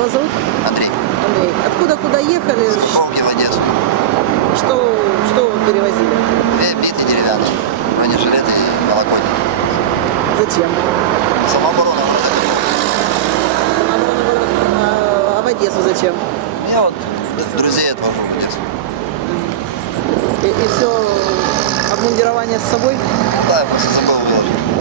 Вас зовут? Андрей, Андрей. Откуда куда ехали? Волги в Одессу. Что, что перевозили? Две биты деревянные, бронежилеты и колокольники. Зачем? Самооборона. А, а в Одессу зачем? Я вот друзей отвожу в Одессу. И, и все обмундирование с собой? Да, я просто забыл выложить.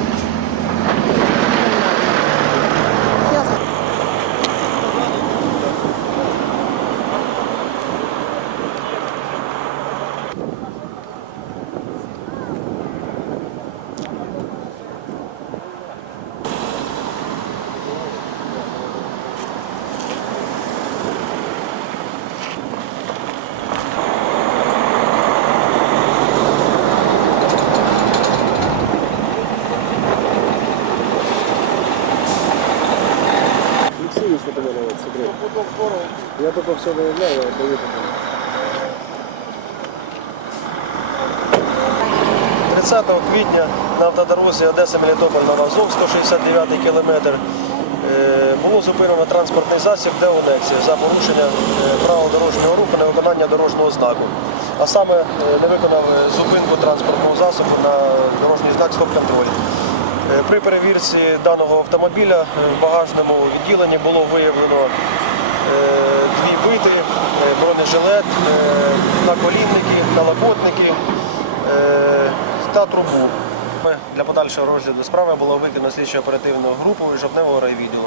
У меня. Я только все выявляю, я отдаю потом. 30 квітня на автодорозі Одеса Мелітополь Новоазов, 169 кілометр. е, Було зупинено транспортний засіб деонеція за порушення е, правил дорожнього руху, невиконання дорожнього знаку. А саме е, не виконав зупинку транспортного засобу на дорожній знак стоп-контроль. Е, При перевірці даного автомобіля в багажному відділенні було виявлено е, дві бити, е, бронежилет, наколінники, налокотники та трубу. Для подальшого розгляду справи було викинуто слідчо оперативну групу і жовтневого райвідділу.